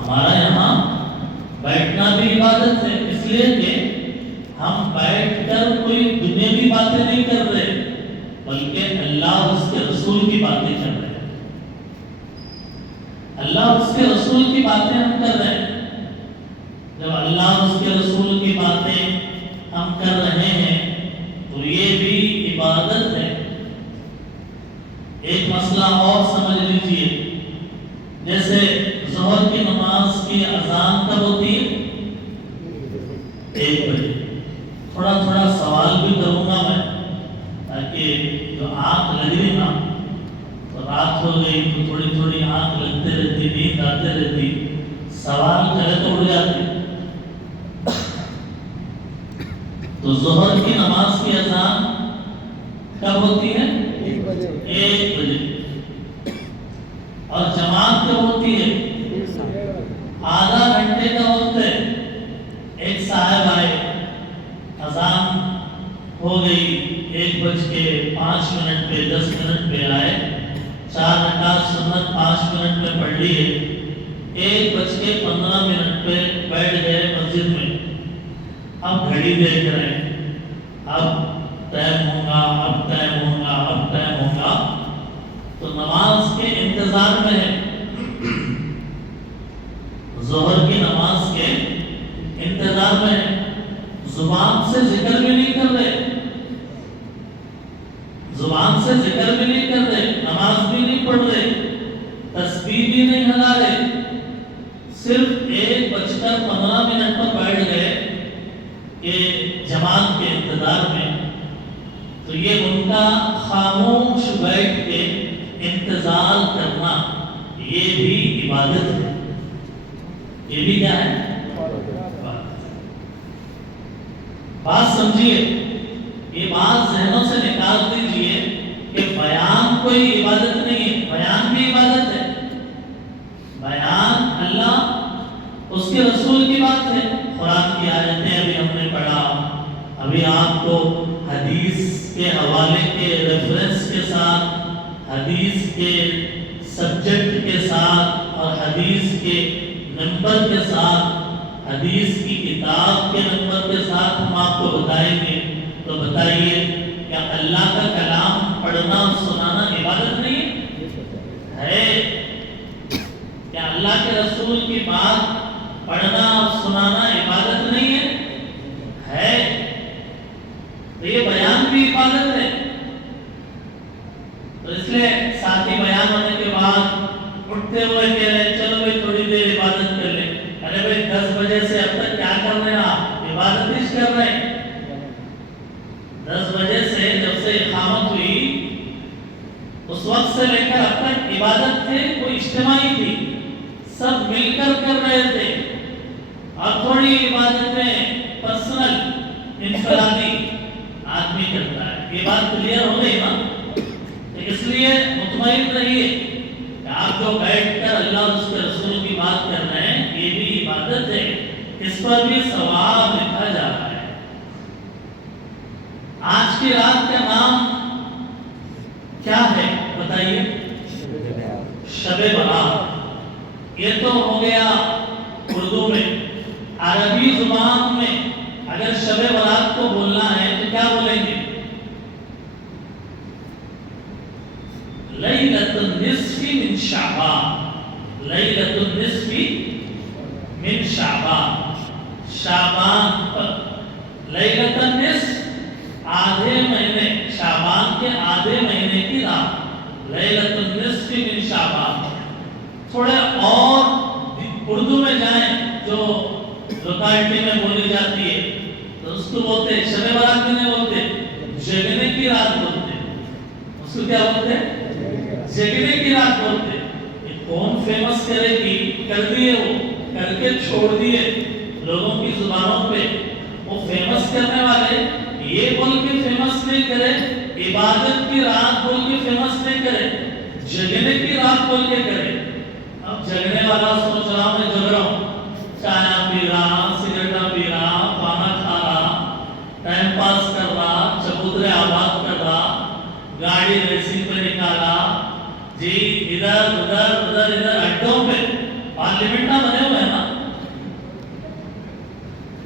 ہمارا یہاں بیٹھنا بھی عبادت ہے، اس لیے کہ ہم بیٹھ کر کوئی دنیاوی باتیں نہیں کر رہے، بلکہ اللہ اور اس کے رسول کی باتیں کر رہے ہیں۔ اللہ اور اس کے رسول کی باتیں ہم کر رہے ہیں۔ جب اللہ اور اس کے رسول کی باتیں ہم کر رہے ہیں تو یہ بھی عبادت ہے۔ ایک مسئلہ اور سمجھ لیجئے، جیسے ظہر کی نماز کی اذان کب ہوتی ہے؟ 1 بجے۔ تھوڑا تھوڑا سوال بھی کروں گا میں، تاکہ جو آنکھ لگ رہی نا، تو رات ہو گئی تو تھوڑی تھوڑی آنکھ لگتے رہتی، نیند آتے رہتی، سوال کرے تو اڑ جاتے۔ تو ظہر کی نماز کی اذان کب ہوتی ہے؟ 1 بجے۔ اور جماعت کب ہوتی ہے؟ آدھا گھنٹے کا وقت ہے۔ ایک صاحب آئے، اذان ہو گئی 1:05 پہ 10 منٹ پہ آئے، 4 رکعت سنت 5 منٹ میں پڑھ لیے، 1:15 پہ بیٹھ گئے مسجد میں۔ اب گھڑی دیکھ رہے ہیں، اب ٹائم ہوگا، اب ٹائم ہوگا، اب ٹائم ہوگا، تو نماز کے انتظار میں ہے، ظہر کی نماز کے انتظار میں ہے۔ زبان سے ذکر بھی نہیں کر رہے، زبان سے ذکر بھی نہیں کر رہے، نماز بھی نہیں پڑھ رہے، تسبیح بھی نہیں ہلا رہے، صرف 1:15 پر بیٹھ گئے کہ جماعت کے انتظار میں۔ تو یہ ان کا خاموش بیٹھ کے انتظار کرنا، یہ بھی عبادت ہے۔ یہ بھی کیا ہے؟ بات سمجھیے، یہ بات ذہنوں سے نکال دیجئے کہ بیان کوئی عبادت نہیں ہے، بیان بھی عبادت ہے۔ بیان اللہ اس کے رسول کی بات ہے، قرآن کی آیتیں ابھی ہم نے پڑھا، ابھی آپ کو حدیث کے حوالے کے ریفرنس کے ساتھ، حدیث کے سبجیکٹ کے ساتھ اور حدیث کے نمبر کے ساتھ، حدیث کی کتاب کے نمبر کے ساتھ ہم آپ کو بتائیں گے۔ تو بتائیے، کیا اللہ کا کلام پڑھنا اور سنانا عبادت نہیں ہے؟ کیا اللہ کے رسول کی بات پڑھنا اور سنانا عبادت نہیں ہے؟ تو یہ بیان بھی عبادت ہے۔ تو اس لیے ساتھی بیان ہونے کے بعد اٹھتے ہوئے کہہ رہے چلو بھائی تھوڑی دیر عبادت کر لیں۔ ارے بھائی 10 بجے سے اب تک کیا کر رہے ہیں آپ؟ عبادت ہی کر رہے ہیں۔ 10 بجے سے جب سے اقامت ہوئی اس وقت سے لے کر اب تک عبادت تھے، کوئی اجتماعی تھی، سب مل کر کر رہے تھے۔ اب تھوڑی عبادتیں پرسنل، انفرادی آدمی کرتا ہے۔ یہ بات کلیئر ہو گئی نا؟ اس لیے مطمئن رہیے کہ آپ جو بیٹھ کر اللہ اور اس کے رسول کی بات کر رہے ہیں، یہ بھی عبادت ہے، اس پر بھی ثواب لکھا جا رہا ہے۔ آج کی رات کا نام کیا ہے بتائیے؟ شب برات۔ یہ تو ہو گیا اردو میں۔ عربی زبان میں اگر شب برات کو بولنا ہے تو کیا بولیں گے؟ لیلۃ النصف من شعبان، لیلۃ النصف من شعبان، شعبان پر لیلۃ النصف آدھے مہینے، شعبان کے آدھے مہینے کی رات، لیلۃ النصف من شعبان۔ تھوڑے اور اردو میں جائیں جو لوکیلٹی میں بولی جاتی ہے تو اس کو بولتے ہیں شب برات بھی نہیں بولتے، جگنے کی رات بولتے ہیں۔ اس کو کیا بولتے ہیں؟ جگنے کی رات بولتے ہیں۔ یہ کون فیمس کرے گی؟ کر دیے، وہ کر کے چھوڑ دیے لوگوں کی زبانوں پہ۔ وہ فیمس کرنے والے یہ بول کے فیمس نہیں کرے، عبادت کی رات بول کے فیمس نہیں کرے، جگنے کی رات بول کے کرے۔ اب جگنے والا سوچ رہا میں جگ رہا ہوں، چائے پی رہا، سگریٹ پی رہا، کھانا کھا رہا، ٹائم پاس کر رہا، چبوترے آباد کر رہا، گاڑی ریسنگ پہ نکالا، جی ادھر ادھر ادھر ادھر اڈوں پہ پارلیمنٹ نہ بنے ہوئے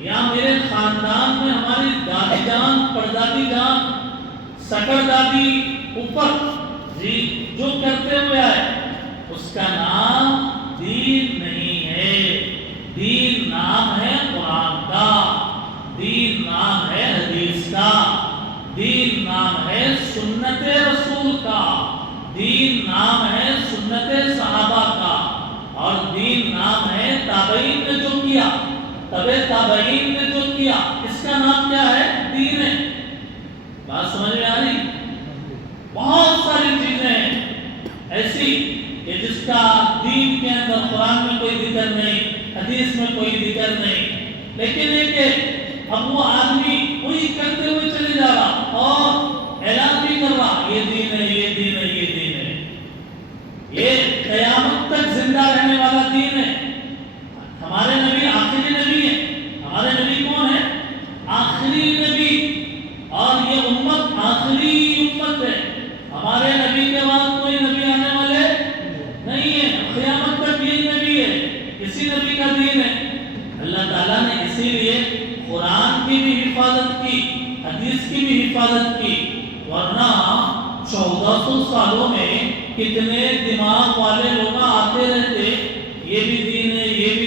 یا میرے خاندان میں ہماری دادی جان پردادی جان سکر دادی اوپر جی جو کرتے ہوئے آئے، اس کا نام دین نہیں ہے۔ دین نام ہے قرآن کا، دین نام ہے حدیث کا، دین نام ہے سنت رسول کا، دین نام ہے سنت صحابہ کا، اور دین نام ہے تابعین نے جو کیا، تبع تابعین نے جو کیا، اس کا نام کیا ہے؟ دین ہے۔ بات سمجھ میں آ رہی؟ بہت ساری چیزیں ہیں ایسی کہ جس کا دین کے اندر قرآن میں کوئی ذکر نہیں، حدیث میں کوئی ذکر نہیں، لیکن یہ کہ اب وہ آدمی وہی کرتے ہوئے چلے جا رہا اور اعلان بھی کر رہا یہ دین ہے، یہ دین ہے، یہ دین ہے، یہ قیامت تک زندہ رہنے والا دین ہے۔ ہمارے نبی آخری نبی ہے۔ ہمارے نبی کون ہے؟ آخری نبی، اور یہ امت آخری امت ہے۔ ہمارے نبی کے بعد کوئی نبی آنے والے نہیں ہے، قیامت تک یہی نبی ہے، اسی نبی کا دین ہے۔ اللہ تعالیٰ نے اسی لیے قرآن کی بھی حفاظت کی، حدیث کی بھی حفاظت کی، ورنہ 1400 سالوں میں کتنے دماغ والے لوگ آتے رہتے، یہ بھی دین ہے، یہ بھی